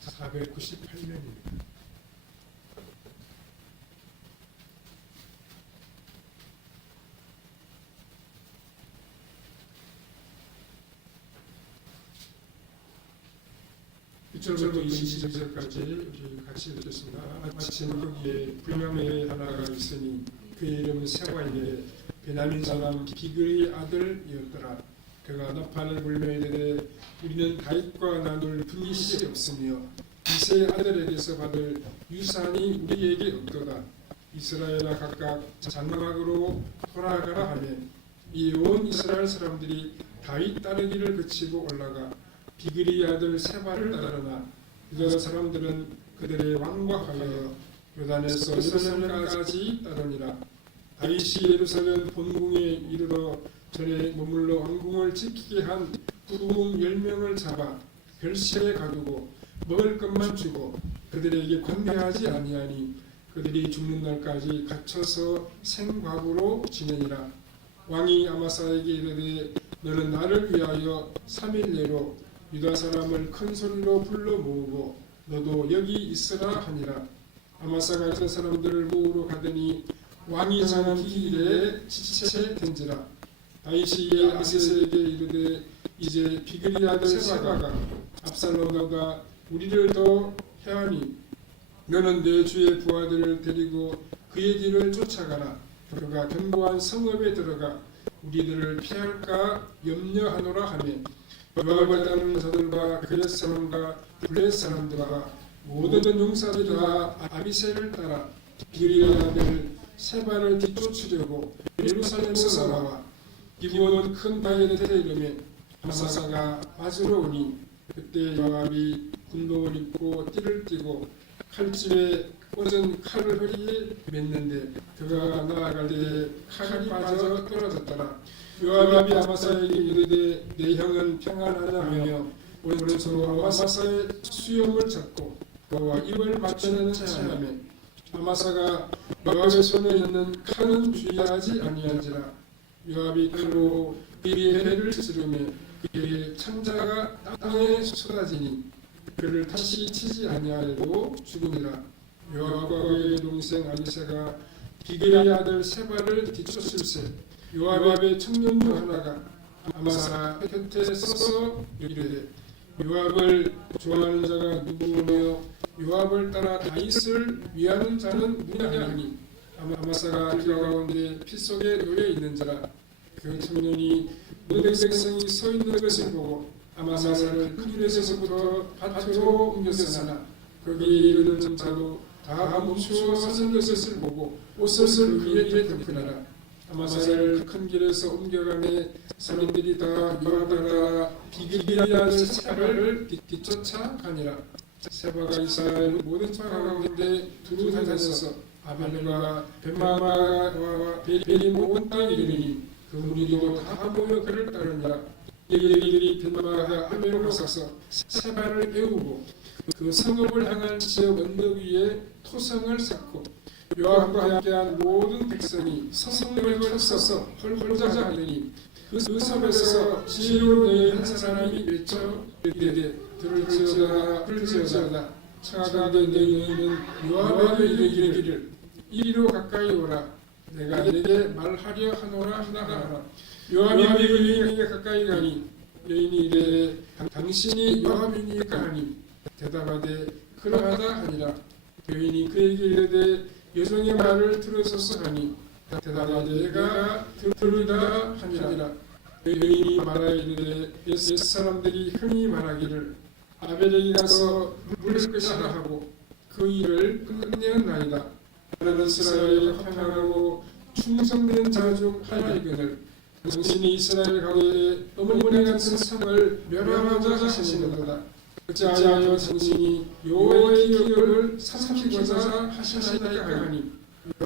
498년입니다. 이절부터 22절까지 우리 같이 읽겠습니다. 마침 거기에 불명예 하나가 있으니 그의 이름은 세바인데 베냐민 사람 비그의 아들이었더라. 그가 나팔을 불며 이르되 우리는 다윗과 나눌 분깃이 없으며 이새의 아들에게서 받을 유산이 우리에게 없도다. 이스라엘아 각각 장막으로 돌아가라 하며 이 온 이스라엘 사람들이 다윗 따르기를 그치고 올라가 비그리 아들 세바를 따르나 유다 사람들은 그들의 왕과 하여 요단에서 예루살렘까지 따르니라. 다윗이 예루살렘 본궁에 이르러 전에 머물러 왕궁을 지키게 한 구름 10명을 잡아 별실에 가두고 먹을 것만 주고 그들에게 관대하지 아니하니 그들이 죽는 날까지 갇혀서 생과부로 지내니라. 왕이 아마사에게 이르되 너는 나를 위하여 3일 내로 유다 사람을 큰 소리로 불러 모으고 너도 여기 있으라 하니라. 아마사가 유다 사람들을 모으러 가더니 왕이 자는 길에 지체된지라. 다윗이 아기스에게 이르되 이제 비그리 아들 세바가 압살롬과 우리를 더 해하니 너는 내 주의 부하들을 데리고 그의 뒤를 쫓아가라. 그가 견고한 성읍에 들어가 우리들을 피할까 염려하노라 하며 요압을 따르는 자들과 그렛 사람과 블렛 사람들과 모든 용사들이 다 아비새를 따라 비그리의 아들 세바를 뒤쫓으려고 예루살렘에서 나와 기브온 큰 바위에 이르매 아마사가 맞으러 오니 그때 요압이 군복을 입고 띠를 띠고 칼집에 꽂은 칼을 허리에 맸는데 그가 나아갈 때 칼이 빠져 떨어졌더라. 요압이 아마사에게 이르되 내 형은 평안하냐 하며 오른손으로 아마사의 수염을 잡고 그와 입을 맞추는 체하며 아마사가 요압의 손에 있는 칼은 주의하지 아니한지라. 요압이 칼로 그의 배를 찌르며 그의 창자가 땅에 쏟아지니 그를 다시 치지 아니하고 죽으니라. 요압과 그의 동생 아비새가 비그리의 아들 세바를 뒤쫓을세 요압의 청년 중 하나가 아마사 곁에 서서 이르되 요압을 좋아하는 자가 누구며 요압을 따라 다윗을 위하는 자는 누구냐 하니 아마사가 길 가운데 피 속에 놓여 있는지라. 그 청년이 모든 백성이 서 있는 것을 보고 아마사를 큰 길에서부터 밭으로 옮겼으나 거기에 이르는 자도 다 멈추어 서는 것을 보고 옷을 그에게 덮으니라. 아마사를 큰 길에서 옮겨가매 사람들이 다 요압을 비그리의 아들 세바를 뒤쫓아 가니라. 세바가 이스라엘 모든 파 가운데 두루 다녔어 아벨과 벳마와 베리 온 땅에 이르니 그 무리도 다 모여 그를 따르니라. 이들이 벳마가 아벨로 가서 세바를 깨우고 그 성읍을 향한 지역 언덕 위에 토성을 쌓고 요압과 함께한 모든 백성이 성문을 쳐서 헐헐자 하더니 그 섬에서 지혜로운 너희 한 사람이 외쳐 이르되 들을지어다 차가게 너희는 요압에게 이르기를 이리로 가까이 오라 내가 내게 말하려 하노라 하라. 요압이 여인에게 가까이 가니 여인이 이르되 당신이 요압이니까 하니 대답하되 그러하다 하니라. 여인이 그에게 이르되 여종의 말을 들으소서 하니 대답하되 내가 들으리라 하니라. 여인이 말하여 이르되 옛 사람들이 흔히 말하기를 아벨에게 가서 물을 것이라 하고 그 일을 끝내었나이다. 나는 이스라엘에 평안하고 충성된 자 중 하나이거늘 당신이 이스라엘 가운데 어머니 같은 성을 멸하고자 하시는도다. 어찌하여 당신이 여호와의 기업을 삼키고자 하시나이까 하니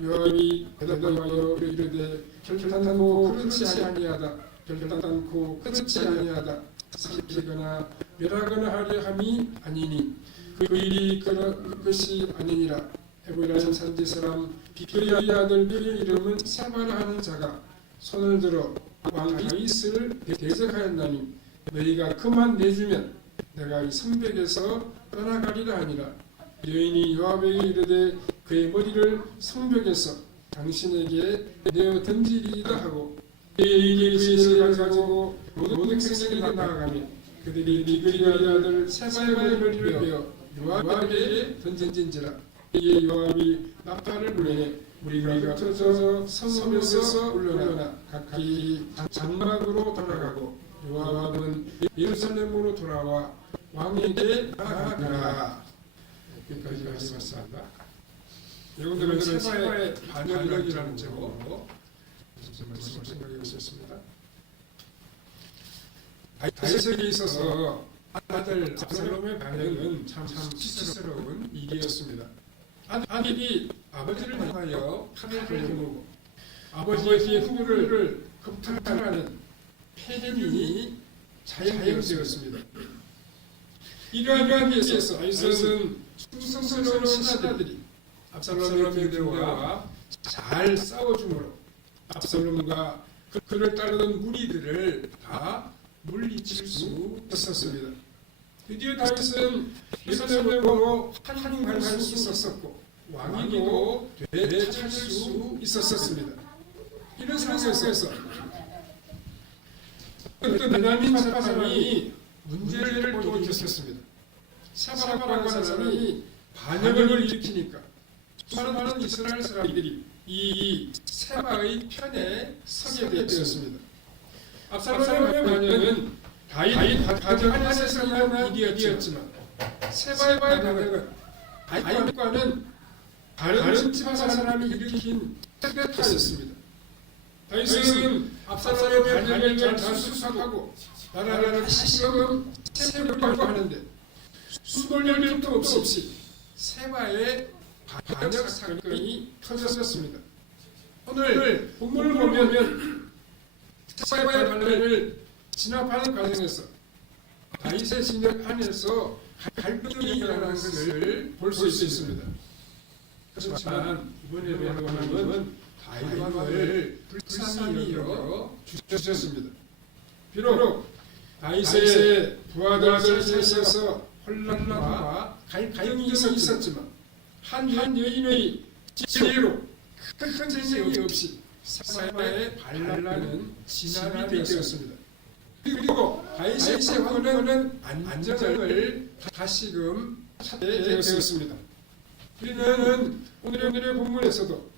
요압이 대답하여 이르되 결단코 그렇지 아니하다. 결단코 그렇지 아니하다. 삼키거나 멸하거나 하려 함이 아니니 그 일이 그것이 아니니라. 헤브라임 산지 사람 비그리의 아들 그의 이름은 세바라 하는 자가 손을 들어 왕 다윗을 대적하였나니 너희가 그만 내주면 내가 이 성벽에서 떠나가리라 하니라. 여인이 요압에게 이르되 그의 머리를 성벽에서 당신에게 내어 던지리이다 하고 여인이 그의 실을 가지고 모든 백성에게 나아가며 그들이 비그리의 아들 세바의 머리를 베어 요압에게 던진지라. 이에 요압이 나팔을 불매 우리가 흩어져 성읍에서 물러나 각기 장막으로 돌아가고 요압은 예루살렘으로 돌아와 왕에게 나아가라. 여기까지 말씀하셨습니다. 여러분들은 세바의 반역이라는 제목으로 말씀을 생각해 보셨습니다. 다윗에게 있어서 아들 압살롬의 반역은 참 수치스러운 일이었습니다. 아들이 아버지를 향하여 칼을 들고 아버지의 후를 겁탈하는 폐렴이 자행되었습니다. 이러한 위에서 다윗은 충성스러운 신하들이 압살롬의 군대와 잘 싸워주므로 압살롬과 그를 따르던 무리들을 다 물리칠 수 있었습니다. 드디어 다윗은 예루살렘으로 한갈 수 있었고 왕위도 되찾을 수 있었습니다. 이런 상황에서 어떤 베냐민 사람이 문제를 또 일으켰습니다. 사바라고 하는 사람이 반역을 일으키니까 많은 이스라엘 사람들이 이 세바의 편에 서게 되었습니다. 압살롬의 반역은 다윗 반역에서 일어난 일이었지만 세바의 반역은 다윗과는 다른 지파 사람이 일으킨 택배타였습니다. 다윗은 압살롬의 반역을 잘 수습하고 나라를 다시금 세우려고 하는데 수돌릴 틈도 없이 세바의 반역 사건이 터졌습니다. 오늘 본문을 보면 세바의 반역을 진압하는 과정에서 다윗의 진영 안에서 갈등이 일어나는 것을 볼 수 있습니다. 그렇지만 이번에 하나님은 다윗 왕을 불쌍히 여겨 주셨습니다. 비록 다윗의 부하들 사이에서 혼란과 갈등이 있었지만 한 여인의 지혜로 큰 전쟁이 없이 세바의 반란은 진압이 되었습니다. 그리고 다윗의 왕권은 안정을 다시금 찾게 되었습니다. 우리는 오늘의 본문에서도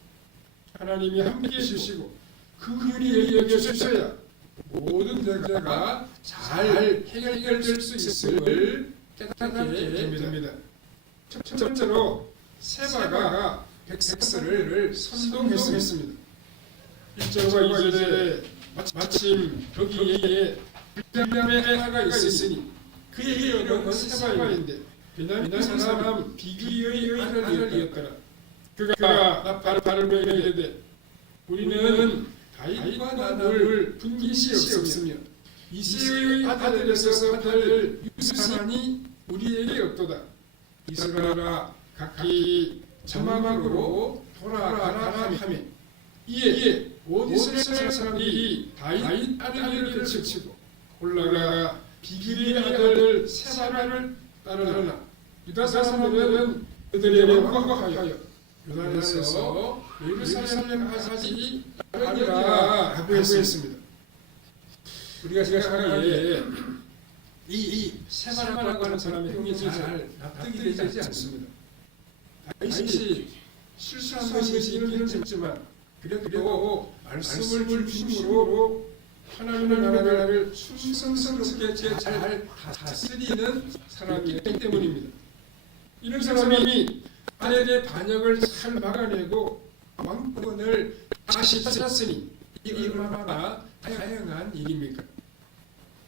하나님이 함께해 주시고 그 은혜에 여겨주셔야 모든 문제가 잘 해결될 수 있음을 깨닫게 됩니다. 첫 번째로 세바가 백성을 선동했습니다. 1절과 2절에 마침 거기에 빌람의 하나가 있으니 그의 이름은 세바인데 베냐민 사람 비기의 아들이었더라. 그가 나팔을 불며 이르되 우리는 다윗과 나눌 분깃이 없으며 이새의 아들에서 받을 유산이 우리에게 없도다. 이스라엘아 각기 장막으로 돌아가라 하며 이에 온 이스라엘 사람들이 다윗 아들을 제치고 올라가 비기의 아들 세바를 따르나 유다 사람들은 그들의 왕과 하여 요단에서 예루살렘까지 따르라 하고 했습니다. 우리가 생각하기에 이 세바라고 하는 사람의 행위 잘 납득이 되지 않습니다. 다윗이 실수한 것이기는 했지만 그래도 말씀을 중심으로 하나님의 나라를 충성스럽게 잘 다스리는 사람이기 때문입니다. 이런 사람이 아들의 반역을 잘 막아내고 왕권을 다시 찾았으니 이 얼마나 다양한 일입니까?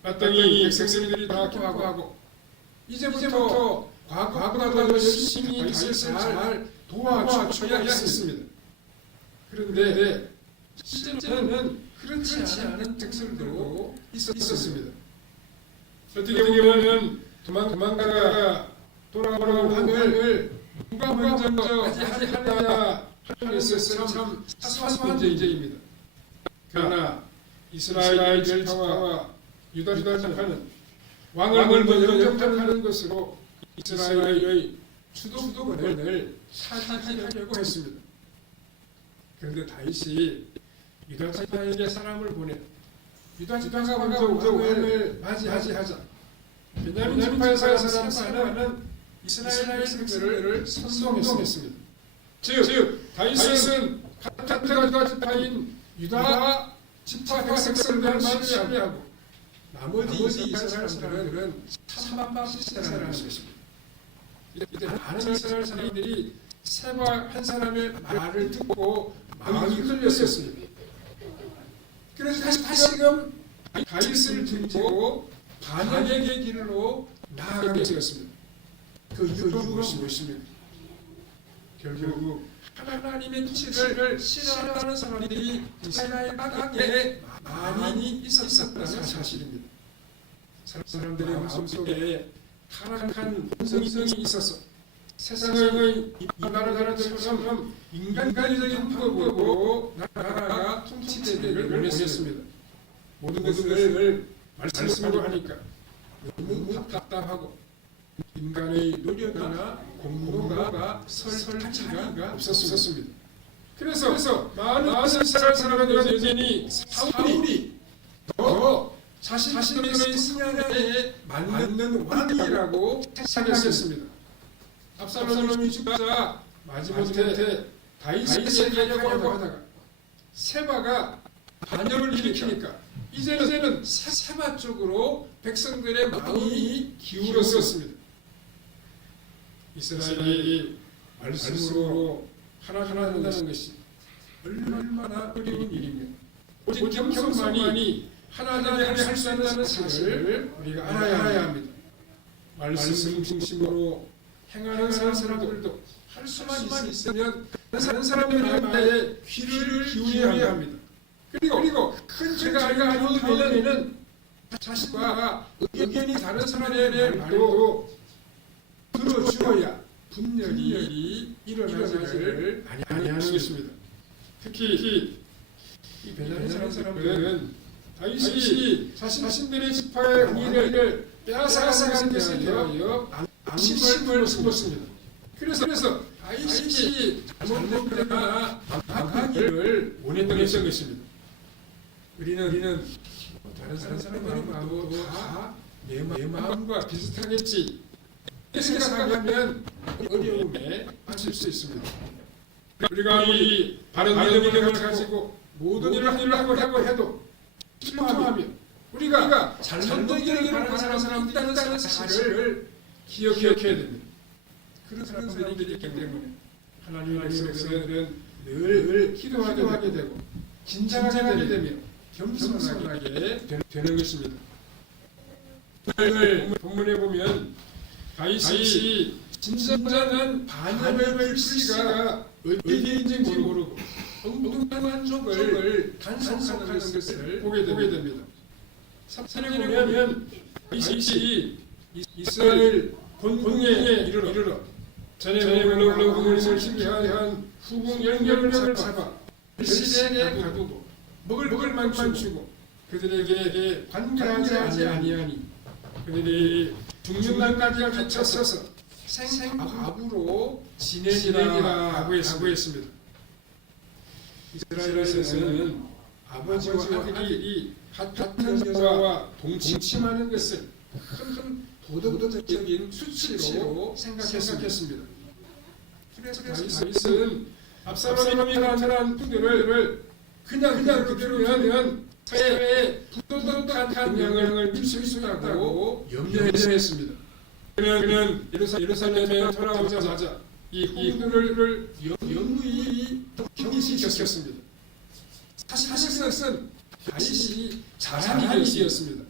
마땅히 백성들이 다 기하고 이제부터 과거보다 더 열심히 다윗을 잘 도와줘야 했습니다. 그런데 실제로는 그렇지 않은 백성들도 있었습니다. 어떻게 보면 도망가다가 돌아오는 왕을 누가 먼저 하느냐 하는 것은 참 사소한 문제입니다. 그러나 이스라엘 지파와 유다 지파는 왕을 먼저 영접하는 것으로 이스라엘의 주도권을 차지하려고 했습니다. 그런데 다윗이 유다지파에게 사람을 보내 유다지파가 먼저 왕을 맞이하자 베냐민 지파의 사람 세바는 이스라엘 백성들을 선동했습니다. 즉 다윗은 같은 유다지파인 유다 지파 백성들만 신뢰하고 나머지 이스라엘 사람들은 찬밥시세라는 것입니다. 이때 많은 이스라엘 사람들이 세바 한 사람의 말을 듣고 마음이 흔들렸습니다. 그래서 다시금 다윗을 등지고 반역의 길로 나아가게 되었습니다. 그 이유가 무엇입니까? 결국 하나님의 뜻을 싫어하는 사람들이 이스라엘 땅에 많이 있었다는 사실입니다. 사람들의 마음속에 타락한 본성이 있어서 세상의 이 나라처럼 인간적인 방법으로 나라가 통치되기를 원했습니다. 모든 것을 말씀으로 하니까 너무 답답하고 인간의 노력이나 공로가 설타치가 없었습니다. 그래서 많은 이스라엘 사람들은 여전히 사울이 더 자신들의 성향에 맞는 왕이라고 생각했습니다. 압살롬이 죽자 마지못해 다윗에게 가려고 하다가 세바가 반역을 일으키니까 이제는 세바 쪽으로 백성들의 마음이 기울었습니다. 이스라엘이 말씀으로 하나 된다는 것이 얼마나 어려운 일이며 오직 겸손만이 하나님이 할 수 있다는 사실을 우리가 알아야 합니다. 말씀 중심으로 행하는 사람들도 할 수만 있으면 다른 사람들의 말에 귀를 기울여야 합니다. 그리고 제가 아는 의미는 자신과 의견이 다른 사람의 말도 들어주어야 분열이 일어나지를 아니하는 것입니다. 특히 이 베냐민 사람들은 다윗이 자신들의 지파의 의를 빼앗아가는 것에 대하여 안심을 품었습니다. 그래서 다윗이 잘못되거나 망하기를 원했던 것입니다. 우리는 다른 사람들의 마음도 다 내 마음과 비슷하겠지 생각하면 어려움에 빠질 수 있습니다. 우리가 이 바른 믿음을 가지고 모든 일을 하고 해도 실패하며 우리가 잘못되기를 바라는 사람이 있다는 사실을 기억해야 됩니다. 그런 사람들이 있기 때문에 하나님의 백성들은 늘 기도하게 되고 긴장하게 되며 겸손하게 되는 것입니다. 오늘 본문에 보면 다윗이 진정한 반역의 불씨가 어디인지 모르고 엉뚱한 쪽을 단속하는 것을 보게 됩니다. 3절에 보면 다윗이 이스라엘 본궁에 이르러 전에 올라오는 신기한 후궁 10명을 잡아 벨시에 가두고 먹을 만만 주고 그들에게 관계하지 아니하니 그들이 죽는 날까지 갇혀서 생과부로 지내리라 하고 했습니다. 이스라엘에서는 아버지와 아들이 같은 여자와 동침하는 것을 큰 도덕적인 수치로 생각했습니다. 그래서 다윗은 압살롬이 가난한 그들을 그냥 그대로면 사회에 부도덕한 영향을 미칠 수 있다고 염려했습니다. 그는 예루살렘에 돌아오자마자 이 후궁들을 영무히 경시켰습니다. 사실은 다윗이 잘한 일이었습니다.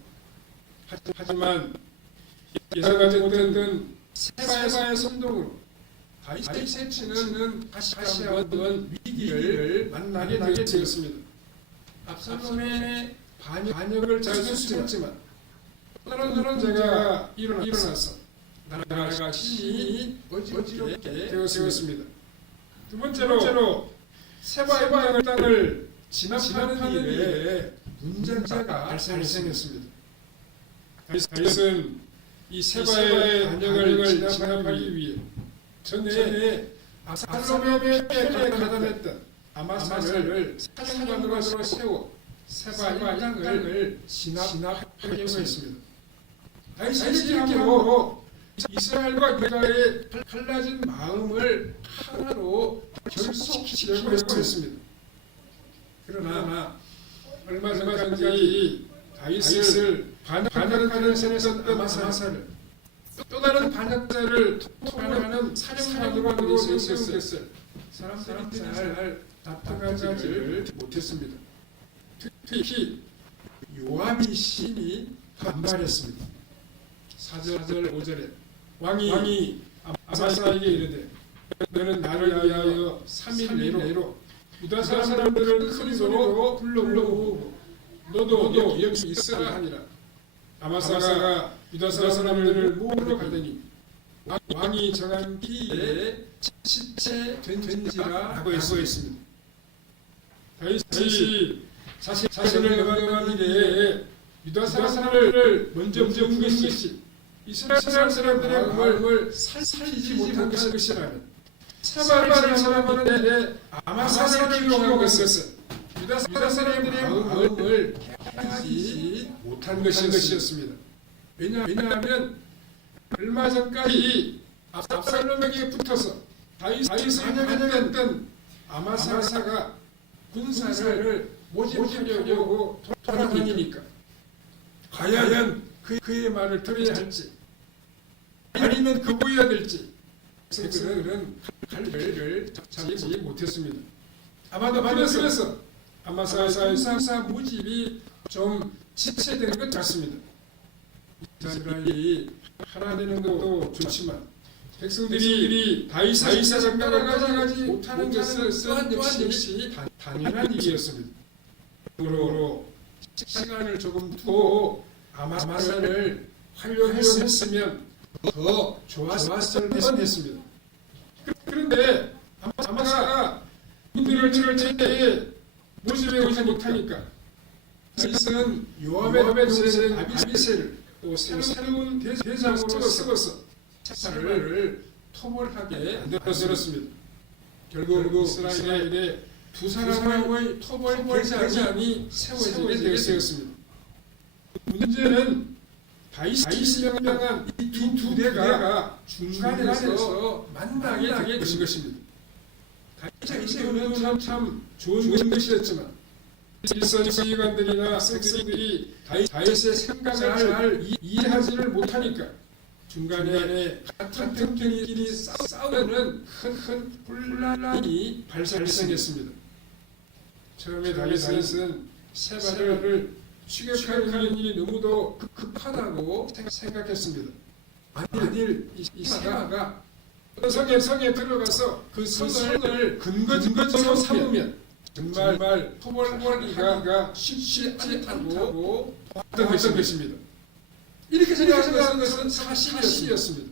하지만 예상하지 못했던 세바의 선동으로 다윗의 친은 다시 한번 위기를 만나게 되었습니다. 압살롬의 반역을 잘 수습했지만 다른 문제가 일어나서 나라가 신이 어지럽게 되었습니다. 두 번째로 세바의 땅을 진압하는 일에 문제가 발생했습니다. 다윗은 이 세바의 반역을 진압하기 위해 전에 압살롬의 편에 가담했던 아마사를 사령관으로 세워 세바의 땅을 진압하게 했습니다. 다윗이 이렇게 하고 이스라엘과 유다의 갈라진 마음을 하나로 결속시키려고 했습니다. 그러나 얼마 전까지 다윗을 반역하는 셈했던 아마사를 또 다른 반역자를 통하는 사령관으로 세우겠어요. 사람들이 잘 답답하지를 못했습니다. 특히 요압이 신이 반발했습니다. 4절 5절에 왕이 아마사에게 이르되 너는 나를 위하여 3일 내로 유다 사람들을 큰 소리로 불러오고 너도 여기 있으라 하니라. 아마사가 유다 사람들을 모으러 가더니 왕이 정한 기에 시체 된지라 하고 했습니다. 다윗이 자신을 명령한 일에 유다 사람들을 먼저 온 것이 이스라엘 사람들의 마음을 살리지 못한 것이라면 사바를 사람하는데 아마사를 기용한 것은 유다 사람들의 마음을 깨닫지 못한 것이었습니다. 왜냐하면 얼마 전까지 압살롬에게 붙어서 다윗을 반역했던 아마사가 군사를 모집하려고 돌아다니니까 과연 그의 말을 들어야 할지 아니면 거부해야 될지 백성들은 갈피를 잡지 못했습니다. 아마도 그래서 아마사의 군사 모집이 좀 지체된 것 같습니다. 이스라엘이 하나 되는 것도 좋지만 백성들이 다윗의 따라가지 못하는 것은 또한 역시 당연한 일이었습니다. 그러므로 시간을 조금 두고 아마사를 활용했으면 더 좋았을 뻔했습니다. 그런데 아마사가 군대를 치를 때에 모집해 오지 못하니까 다윗은 요압의 동생 아비새를 또 새로운 대장으로 쓰고서 사를 토벌하게 만들었습니다. 결국 이스라엘에 두 사람의 토벌 대장이 세워지게 되었습니다. 문제는 다윗이 명령한 이 두 대가 중간에서 만나게 된 것입니다. 다윗의 의도는 참 좋은 것이었지만 일선지휘관들이나 백성들이 다윗의 생각을 잘 이해하지를 못하니까 중간에 같은 편끼리 싸우는 큰 혼란이 발생했습니다. 처음에 다윗은 세바를 추격하는 일이 너무도 급하다고 생각했습니다. 만일 이 세바가 성에 들어가서 그 선을 근거로 삼으면 정말 토벌하기가 쉽지 않다고 봤던 것입니다. 이렇게 생각하는 것은 사실이었습니다.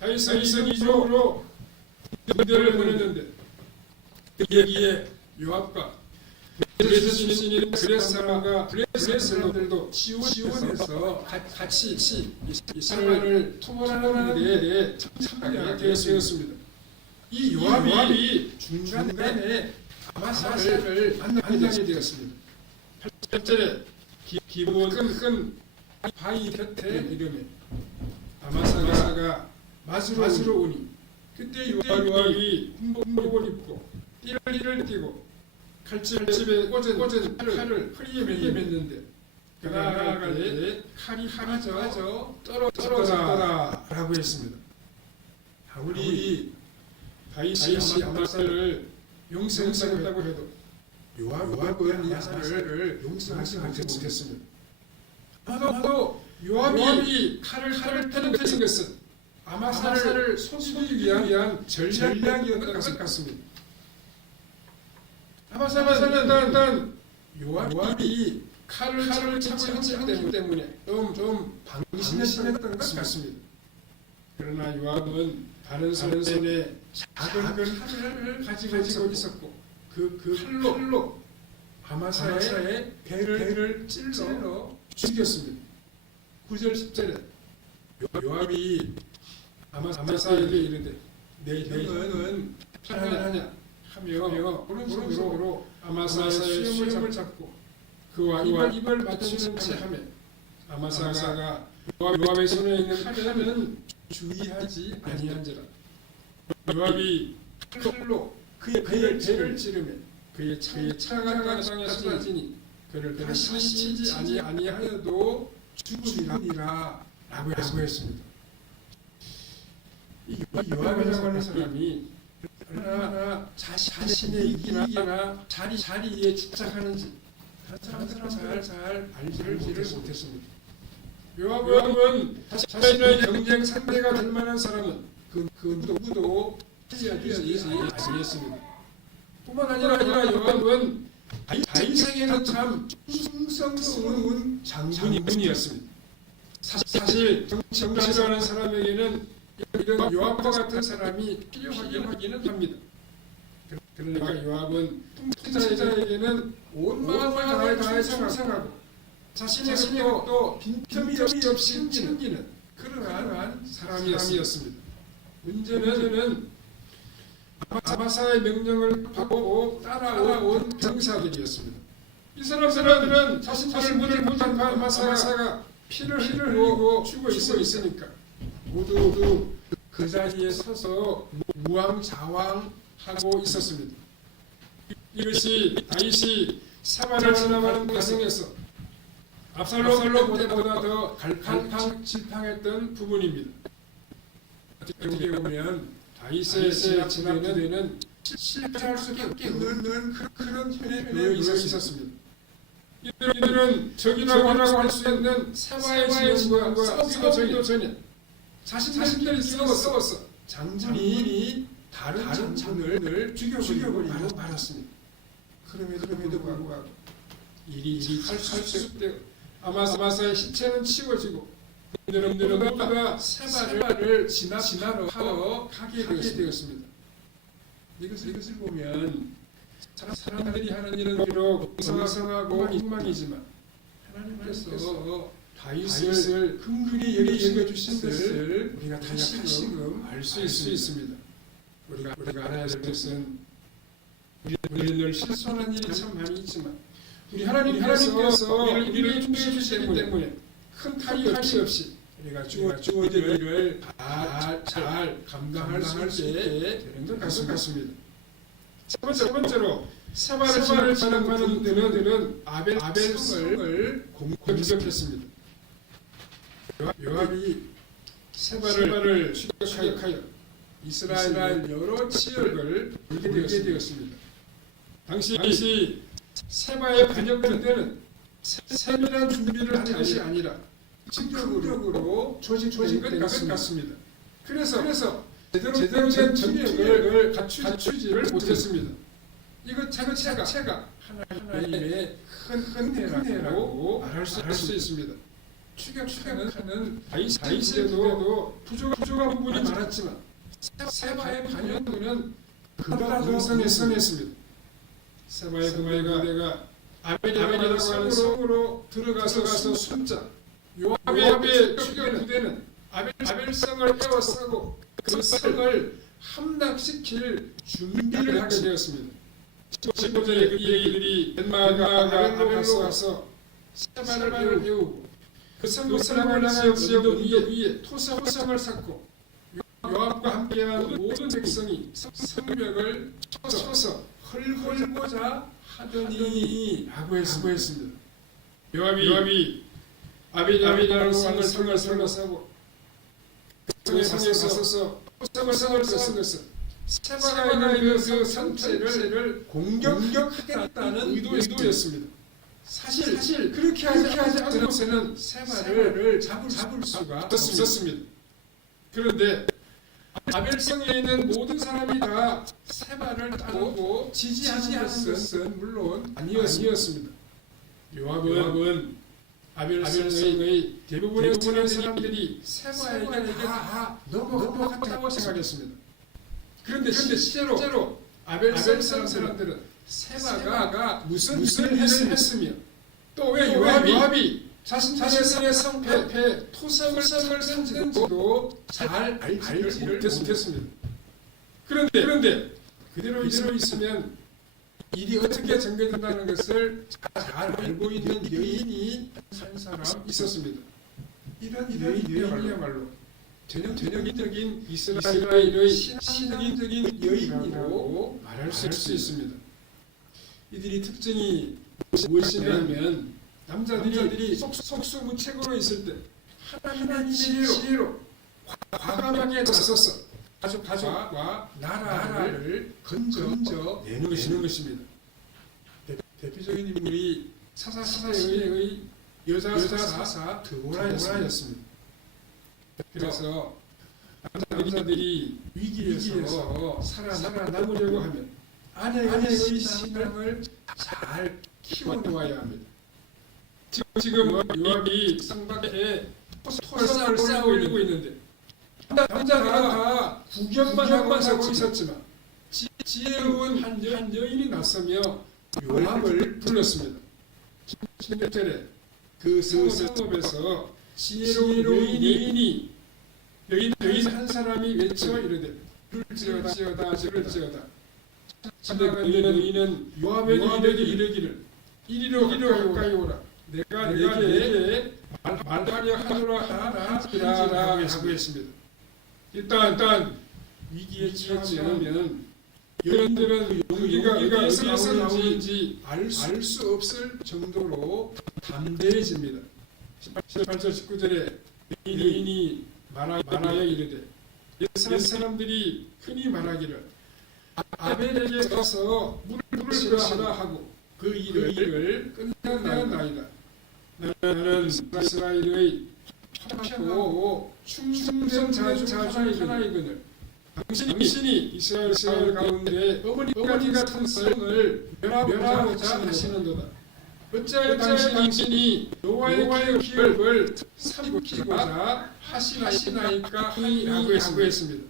다윗은 이쪽으로 군대를 보냈는데 여기에 요압과 블레셋 출신인 그레스사람과 블레셋 사람들도 지원해서 같이 이스라엘을 토벌하는 일에 참여하게 되었습니다. 이 요압이 중간에 아마사를 만나게 되었습니다. 8절에 기본 큰 바위 곁에 이름에 아마사가 맞으러 오니 그때 요압이 군복을 입고 띠를 띠고 칼집에 꽂은 칼을 허리에 매였는데 그가 나아갈 때 칼이 하나져 떨어졌더라 라고 했습니다. 아무리 다윗이 아마사를 용서했다고 해도 요압은 이 아마사를 용서하지 못했습니다. 아마도 요압이 칼을 펴는 것은 아마사를 속이기 위한 전략이었던 것 같습니다. 아마사는 일단 요압이 칼을 차지 않기 때문에 좀 방심했던 것 같습니다. 그러나 요압은 다른 손에 작은 칼을 가지고 있었고 그 칼로 아마사의 배를 찔러 죽였습니다. 9절 10절에 요압이 아마사에게 이르되 내 형은 편하냐 하며 오른손으로 아마사의 수염을 잡고 그와 입을 맞추는 채 하며 아마사가 요압의 손에 있는 칼은 주의하지 아니한지라. 요압이 칼로 그의 배를 찌르며 그의 차가 땅에 쏟아지니 그를 다시 치지 아니하여도 죽으리라 라고 했습니다. 이 요압이라고 하는 사람이 얼마나 자신의 이기나 자리에 집착하는지 다른 사람 잘 알지를 못했습니다. 요압은 자신의 경쟁 상대가 될 만한 사람은 그 누구도 피하지 아니했습니다. 뿐만 아니라 요압은 다윗에게는 참 충성스러운 장군이었습니다. 사실 정치를 하는 사람에게는 이런 요압과 같은 사람이 필요하기는 합니다. 그러니까 요압은 통치자에게는 온 마음을 다해서 충성하고 자신의 것도 빈틈이 없이 챙기는 그러한 사람이었습니다. 문제는 아마사의 명령을 받고 따라온 병사들이었습니다. 이 사람들은 자신들을 못한 아마사가 피를 흘리고 죽어 있으니까 모두 그 자리에 서서 무왕자왕하고 있었습니다. 이것이 다윗이 사바를 지나가는 과정에서 압살롬 때보다 더 갈팡질팡했던 부분입니다. 어떻게 보면 다윗의 진압부대는 실패할 수밖에 없는 그런 편에 있었습니다. 이들은 적이라고 할 수 있는 사바의 지원과 싸우기도 전에 자신들이 싸웠어. 장군이 다른 장군을 죽여버리고 말았습니다. 그럼에도 불구하고 일이 할수록 아마사의 시체는 치워지고 이들은 모두가 세바를 진압하러 가게 되었습니다. 이것을 보면 사람들이 하는 일은 비록 성하고 엉망이지만 하나님께서 다윗을 긍휼히 여겨주신 것을 우리가 다시금 알 수 있습니다. 우리가 알아야 될 것은 우리는 늘 실수하는 일이 참 많이 있지만 우리 하나님께서 우리를 준비해 주시기 때문에 큰 탈이 없이 우리가 주어진 일을 잘 감당할 수 있게 되는 것 같습니다. 첫 번째로 세바를 진압하는 그들은 아벨성을 공격했습니다. 요압이 세바를 추격하여 이스라엘 여러 지역을 물게 되었습니다. 당시 세바의 반역군대는 세밀한 준비를 한 것이 아니라 즉각적으로 조직된 것 같습니다. 그래서 제대로 된 전력을 갖추지를 못했습니다. 이것 자체가 하나님의 큰 은혜라고 말할 수 있습니다. 추격하는 다윗에도 부족한 부분이 많았지만 세바의 반역군은 그보다 더 성했습니다. 세바의 군대가 아벨이라고 하는 성으로 들어가서 숨자 요압의 추격 부대는 아벨성을 에워싸고 그 성을 함락시킬 준비를 하게 되었습니다. 15절에 그 얘기들이 벤마가 아벨로 가서 세바를 배우고 그 성을 지역 위에 토성을 쌓고 요압과 함께한 모든 백성이 성벽을 쳐서 헐고자 하더니 라고 했습니다. 요압이 아벨이라는 성을 쌓고 그 성에서 서서 성을 쌓아서 세바가 있는 그 성체를 공격하겠다는 의도였습니다. 사실 그렇게 하지 않고서는 세바를 잡을 수가 없었습니다. 그런데 아벨성에 있는 모든 사람이 다 세바를 따르고 지지하는 것은 물론 아니었습니다. 요압은 아벨성의 대부분의 사람들이 세바에게 다 넘어갔다고 생각했습니다. 그런데 실제로 아벨성 사람들은 세바가 무슨 일을 했으며 또 왜 요압이 자신의 성패 토성을 던지는지도 잘 알지 못했습니다. 그런데 그대로 있으면 일이 어떻게 전개된다는 것을 잘 알고 있는 여인이 한 사람 있었습니다. 이런 여인이야말로 전형적인 이스라엘의 신앙적인 여인이라고 말할 수 있습니다. 이들이 특징이 무엇이냐면 남자들이 속수무책으로 있을 때 하나님의 지혜로 과감하게 나서서 가족과 나라를 건져 내는 것입니다. 대표적인 인물이 사사시대의 여자 사사 드보라였습니다. 그래서 남자들이 위기에서 살아남으려고 하면 아내의 신앙을 잘 키워놓아야 합니다. 지금 요압이 성밖에 토성을 쌓고 있는데 남자가 다 구경만 하고 있었지만 지혜로운 한 여인이 나서며 요압을 불렀습니다. 16절에 그 성읍에서 지혜로운 여인 한 사람이 외쳐 이르되 줄지어다. 여인은 요압에게 이르기를 이리로 가까이 오라. 내가 네게 말하려 하노라 하고 했습니다. 일단 위기에 처하지 않으면 여인들은 용기가 어디에서 나오는지 알 수 없을 정도로 담대해집니다. 18절 19절에 여인이 말하여 이르되 옛 사람들이 흔히 말하기를 아벨에게 가서 물을 주라 하고 그 일을 끝낸나이다. 나는 이스라엘의 평하고 충성된 자주하나이거늘 당신이 이스라엘 가운데 어머니 같은 성을 멸하고자 하시는도다. 어찌하여 당신이 여호와의 기업을 삼키고자 하시나이까 하고 했습니다.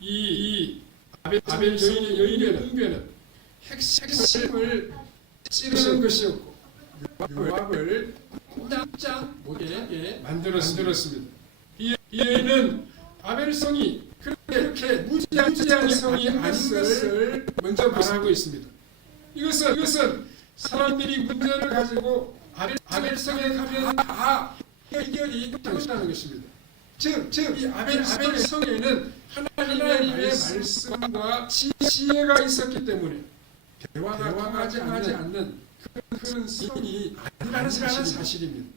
이 아벨 여인의 흥변은 핵심을 찌르는 것이었고 요압을 꼼짝 못하게 만들었습니다. 이 여인은 아벨성이 그렇게 무지한 성이 아닌 것을 먼저 말하고 있습니다. 이것은 사람들이 문제를 가지고 아벨성에 가면 다 해결이 된다는 것입니다. 즉 이 아벨성에는 하나님의 말씀과 지혜가 있었기 때문에 대화가 통하지 않는 그런 성이 아니라는 사실입니다.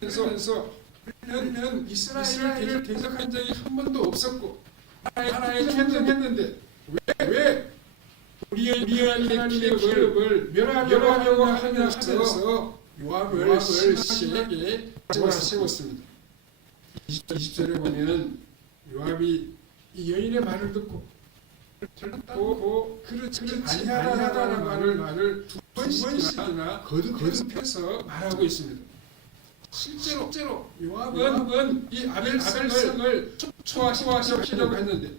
그래서 우리는 이스라엘을 대적한 적이 한 번도 없었고 하나의 전쟁했는데 왜 우리의 기업을 멸하려고 하면서 요압을 신하게 세웠습니다. 20절에 보면 요압이 이 여인의 말을 듣고 그렇지 아니하다는 말을 두 번씩이나 거듭해서 말하고 있습니다. 실제로 요압은 이 아벨성을 초화시키려고 했는데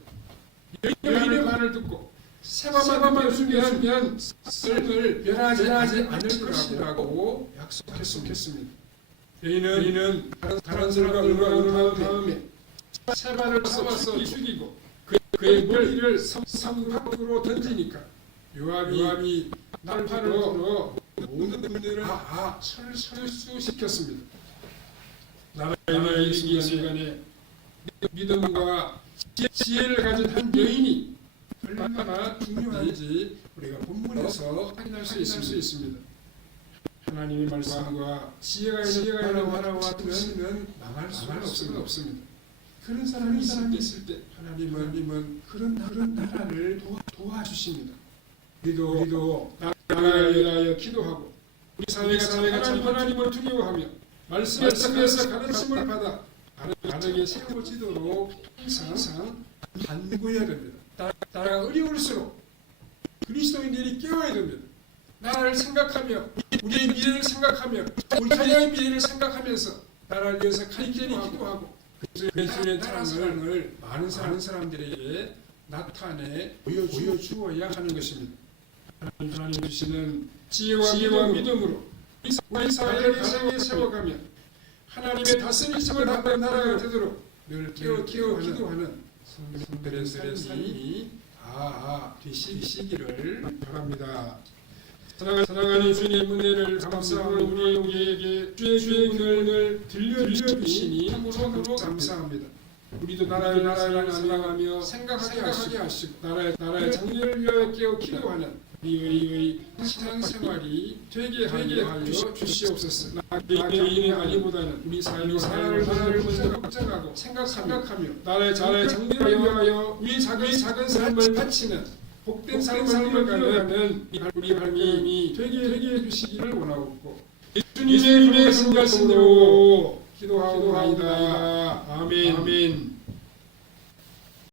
여인의 말을 듣고 세바만 주면 성을 멸하지 않을 것이라고 약속했습니다. 여인은 다른 사람과 의논한 다음에 세바를 잡아서 죽이고 그의 머리를 성 밖으로 던지니까 요압이 날파로 모든 군대를 다 철수시켰습니다. 나라의 이기는 순간에 믿음과 지혜를 가진 한 여인이 얼마나 중요한지 우리가 본문에서 확인할 수 있습니다. 하나님의 말씀과 지혜가 있는 나라와 도시는 망할 수가 없습니다. 그런 사람이 있을 때 하나님은 그런 나라를 도와주십니다. 우리도 나라를 위하여 기도하고 우리 사회가 하나님을 두려워하며 말씀에서 가르침을 받아 바르게 세워지도록 항상 간구해야 됩니다. 나라가 어려울수록 그리스도인들이 깨워야 됩니다. 나라를 생각하며 우리의 미래를 생각하며 우리 자녀의 미래를 생각하면서 나라를 위해서 기도하고 그리스도의 사랑을 많은 사람들에게 나타내 보여주어야 하는 것입니다. 하나님 주시는 지혜와 믿음으로 우리 사회를 바르게 세워가며 하나님의 다스리심을 받는 나라가 되도록 늘 깨어 기도하는 성도들의 삶이 다 되시기를 바랍니다. 사랑하는 주님, 은혜를 감사하고 우리에게 주의 은혜를 들려주시니 참으로 감사합니다. 우리도 나라를 사랑하며 생각하게 하시고 나라의 장래를 위하여 깨어 기도하는 우리의 신앙생활이 되게 하여 주시옵소서. 나 개인의 아니보다는 우리 나라를 먼저 걱정하고 생각하며 나라의 장래를 위하여 우리 작은 삶을 바치는 복된 삶을 가는 우리 하나님이 되게 해주시기를 원하옵고 예수님의 말씀대로 기도하옵나이다. 아멘.